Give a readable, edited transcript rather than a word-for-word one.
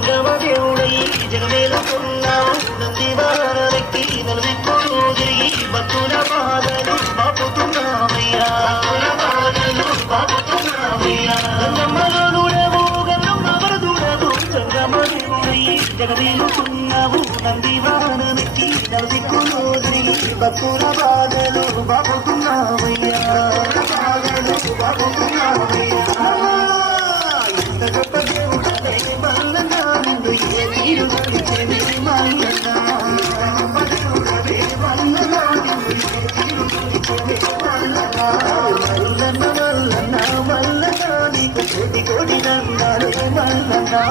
సంగమ దేవుడై జగమేలుకున్నావు నందివానెక్కి నలుదిక్కులు తిరిగి భక్తుల బాధలు బాపుతున్నామయ్యా గంగమ్మలోనుడవు గంగమ్మ వరదుడవు సంగమ దేవుడై జగమేలుకున్నావు నందివానెక్కి నలుదిక్కులు తిరిగి భక్తుల బాధలు బాపుతున్నామయ్యా మల్లనా నీకు కోటి కోటి దండాలు మల్లనా